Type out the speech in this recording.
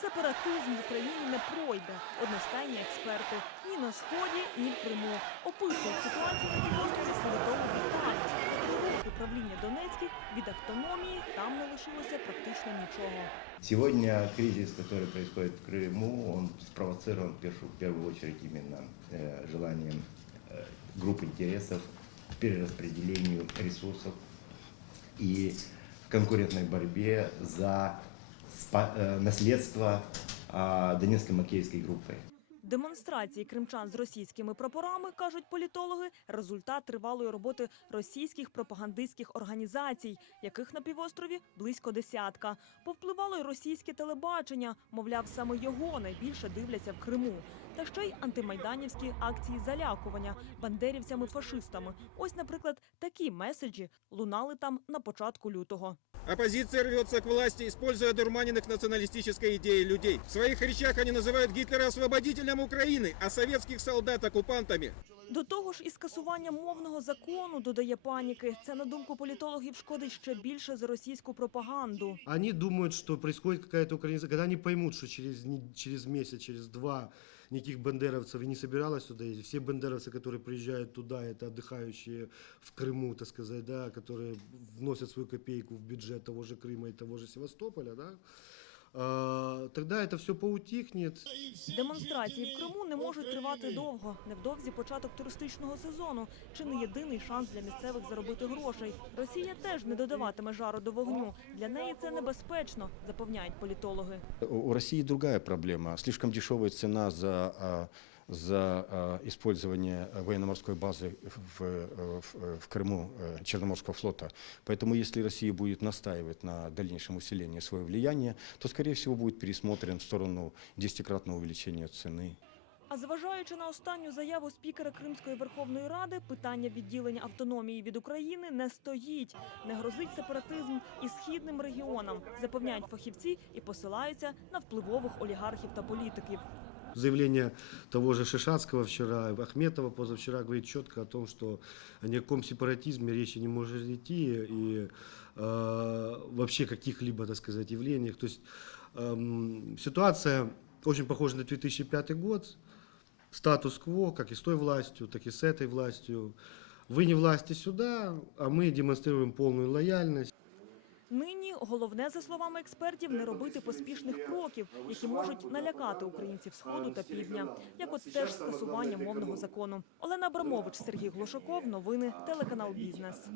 Сепаратизм в Україні не пройде. Одностайні експерти ні на сході, ні в Криму описують ситуацію на півострові політологи так. За три роки правління Донецьких від автономії там не лишилося практично нічого. Сегодня кризис, который происходит в Крыму, он спровоцирован в первую, в первую очередь именно э, желанием э, групп интересов к перераспределению ресурсов и в конкурентной борьбе за спа- э, наследство э, Донецко-Макеевской группы. Демонстрації кримчан з російськими прапорами, кажуть політологи, результат тривалої роботи російських пропагандистських організацій, яких на півострові близько десятка. Повпливало й російське телебачення, мовляв, саме його найбільше дивляться в Криму. Та ще й антимайданівські акції залякування бандерівцями-фашистами. Ось, наприклад, такі меседжі лунали там на початку лютого. Оппозиция рвется к власти, используя дурманенных националистической идеей людей. В своих речах они называют Гитлера освободителем Украины, а советских солдат оккупантами. До того ж, і скасування мовного закону додає паніки. Це на думку політологів шкодить ще більше за російську пропаганду. Они думают, что происходит какая-то украинизация. Когда они поймут, что через, не- через месяц, через два никаких бандеровцев и не собиралось туда ездить, все бандеровцы, которые приезжают туда, это отдыхающие в Крыму, так сказать, да, которые вносят свою копейку в бюджет того же Крыма и того же Севастополя, да, а, тогда это все поутихнет. Демонстрації в Криму не можуть тривати довго. Невдовзі початок туристичного сезону. Чи не єдиний шанс для місцевих заробити грошей. Росія теж не додаватиме жару до вогню. Для неї це небезпечно, запевняють політологи. У Росії друга проблема. Слишком дешевая ціна за, за а, использование военно-морской базы в, э, в, э, в Крыму э, Черноморского флота. Поэтому если Россия будет настаивать на дальнейшем усилении своего влияния, то, скорее всего, будет пересмотрен в сторону десятикратного увеличения цены. А зважаючи на останню заяву спікера Кримської Верховної Ради, питання відділення автономії від України не стоїть. Не грозить сепаратизм і східним регіонам, запевняють фахівці і посилаються на впливових олігархів та політиків. Заявление того же Шишацкого вчера, Ахметова позавчера говорит четко о том, что о никаком сепаратизме речи не может идти и э, вообще каких-либо, так сказать, явлениях. То есть эм, ситуация очень похожа на 2005 год. Статус-кво, как и с той властью, так и с этой властью. Вы не власти сюда, а мы демонстрируем полную лояльность. Нині головне, за словами експертів, не робити поспішних кроків, які можуть налякати українців сходу та півдня, як от теж скасування мовного закону. Олена Абрамович, Сергій Глушаков, новини, телеканал Бізнес.